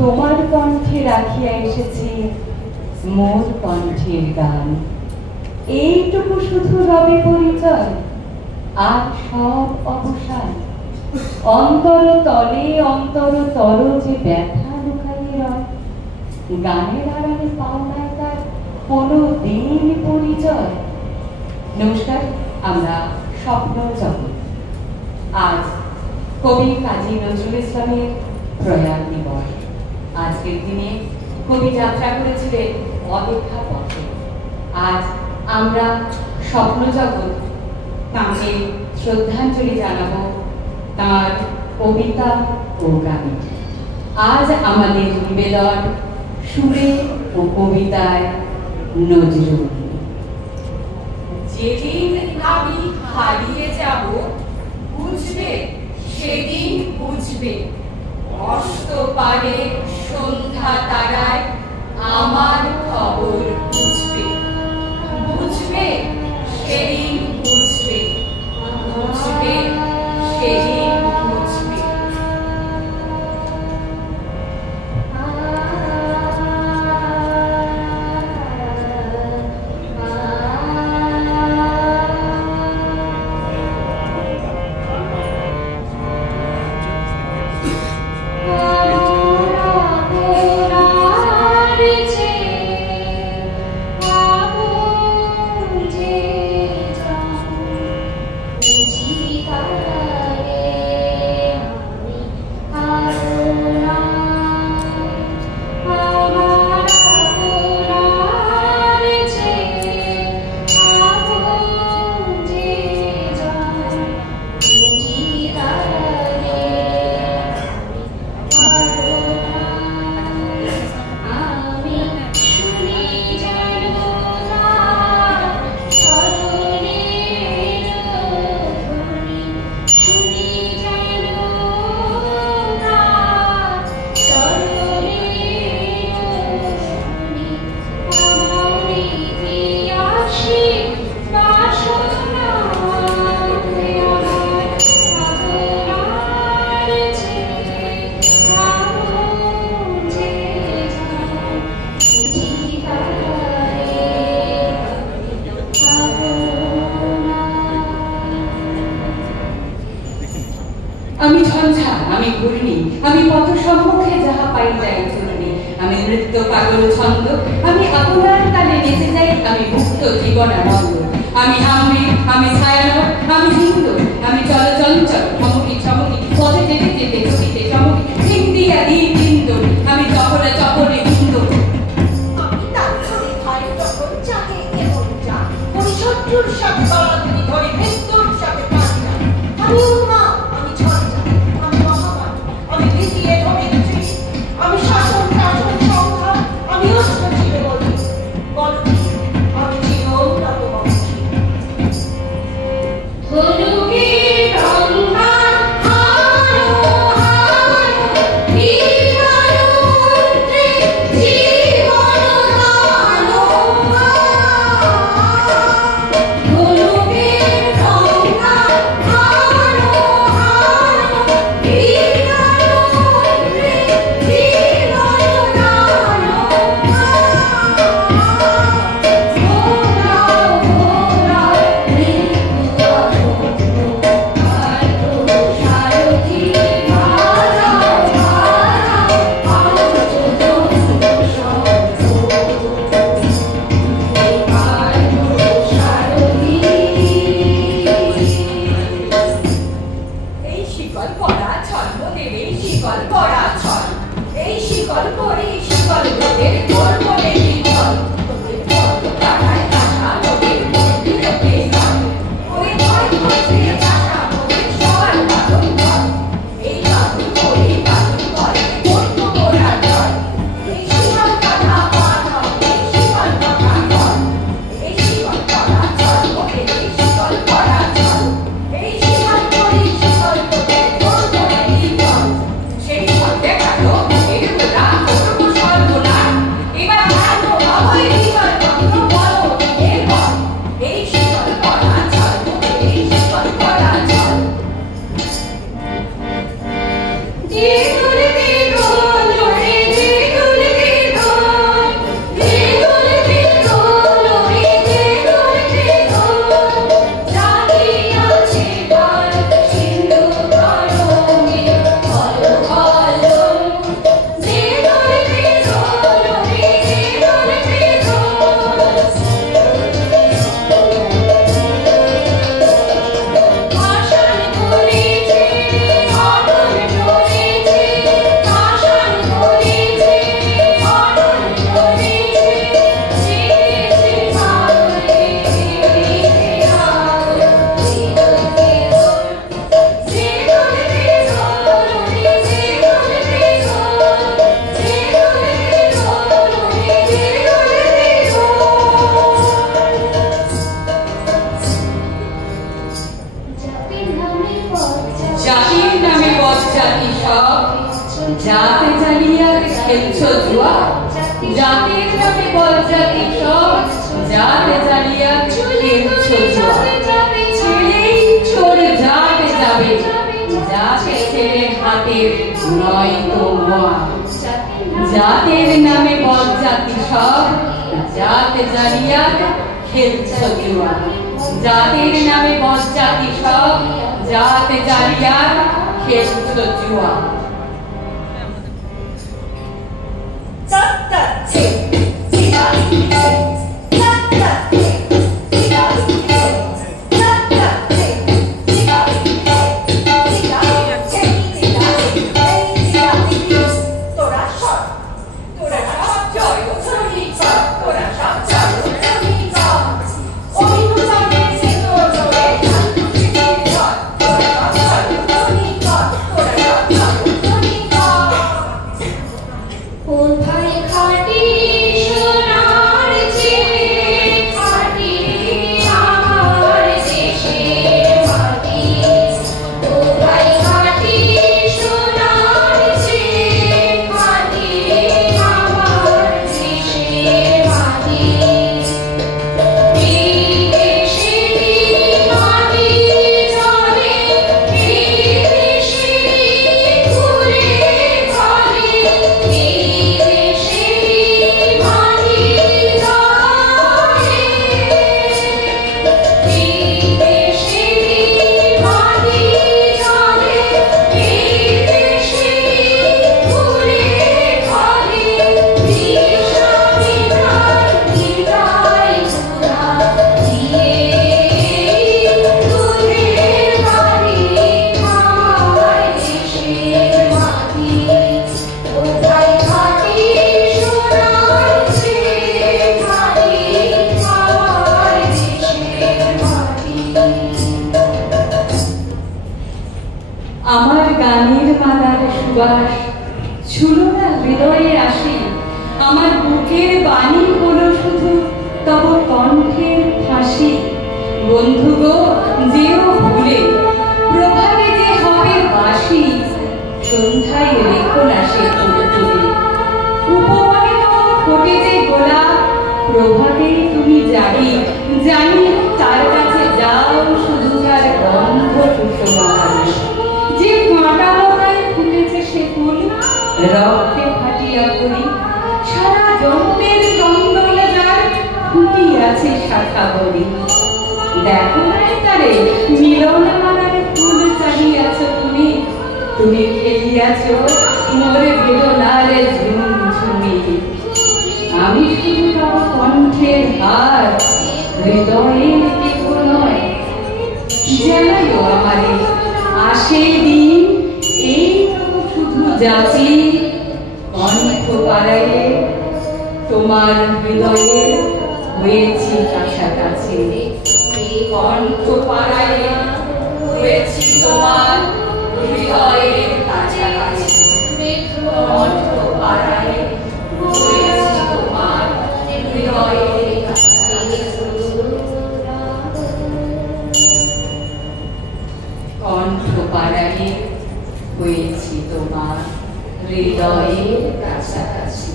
তোমার কণ্ঠে রাখিয়া এসেছি মোর কণ্ঠের গান। এইটুকু শুধু রবি পরিচয়, আর সব অবসান। অন্তর তলে অন্তর তর যে ব্যথা লুকাইয়ে রয়, গানের আড়ালে পাওনায় তার কোনো দিন পরিচয়। নমস্কার, আমরা স্বপ্ন জগৎ। আজ কবি কাজী নজরুল ইসলামের প্রয়াণ দিবস। আজকের দিনে কবি যাত্রা করেছিলেন অপেক্ষা পথে। আজ আমরা স্বপ্ন জগৎ তাঁকে শ্রদ্ধাঞ্জলি জানাবো তাঁর কবিতা ও গানে। আজ আমাদের নিবেদন সুরে ও কবিতায় নজরুল। যেদিন আমি হারিয়ে যাব, বুঝবে সেদিন বুঝবে, অস্ত পারে সন্ধ্যা তারায় আমার খবর বুঝবে। বুঝবে সেদিন বুঝবে, বুঝবে সেদিন বুঝবে। আমি ঝঞ্ঝা, আমি ঘূর্ণি, আমি পথ সম্মুখে যাহা পাই যাই চূর্ণি। আমি নৃত্য পাগল ছন্দ, আমি আপনার তালে নেচে যাই, আমি মুক্ত জীবনানন্দ। আমি হাম্বি, আমি ছায়ানট, আমি হিন্দু, আমি চলচঞ্চল চমকি চমকি, পথে যেতে যেতে চকিতে চমকি, হিন্দি আদি হিন্দু, আমি চপলে চপলে হিন্দু। আমি তার ধরে ভাই যখন চাহে এমন যা, ওই শত্রুর সাথে গলাগলি ধরে মৃত্যুর সাথে পাল্টা। আমি উন্মা, আমি ঝঞ্ঝা, আমি মহামান, আমি দ্বিতীয় ধরিত্রী, আমি শাসন শাসন সংখ্যা, আমি অস্ত্র ছিঁড়ে বলি বলছি, আমি চিরৌন্নত বংশী। এবার চালিয়া খেলছো জুয়া জাতির নামে বজ্জাতি সব জাত জ্বালিয়া খেলছো জুয়া ছেলেই তোর জাত যাবে যাকে ছেলে হাতের নয় তো মোয়া জাতের নামে বজ্জাতি সব জাত জ্বালিয়া খেলছো জুয়া জাতির নামে বজ্জাতি সব জাত জ্বালিয়া খেলছো জুয়া আমার গানের মালার সুবাস ছুলো না হৃদয়ে আসি আমার বুকের বাণী হলো শুধু তব কণ্ঠের ফাঁসি বন্ধু গো যেও ভুলে প্রভাতে যে হবে বাসি সন্ধ্যায় রেখো না সে তুলে তুলে উপবনে তখন ফোটে যে গোলাপ প্রভাতেই তুমি জানি জানি তার কাছে যাও শুধু তার গন্ধ সুষমাকারী যে কাঁটা লতায় ফুটেছে সে ফুল রক্তে ফাটিয়া পড়ি সারা জন্মের দ্বন্দ্বলে যার ফুটি আছে শাখা বলি দেখো তারে মিলন মালার ফুল চাহিয়াছ তুমি তুমি খেলিয়াছ মোর বেদনার ঝুমঝুমি আমি শুধু তব কণ্ঠের হার হৃদয়ের কিছু নয় জানাইও আমারে আসে দিন এই শুধু যাচি কণ্ঠ পাড়াইয়ে তোমার হৃদয়ে হয়েছি কাছাকাছি কণ্ঠ পাড়াইয়ে হয়েছি তোমার হৃদয়ের কাছাকাছি কণ্ঠ পাড়াইয়ে হয়েছি তোমার হৃদয়ের কাছাকাছি কণ্ঠ পাড়াইয়ে হয়েছি তোমার হৃদয়ের কাছাকাছি।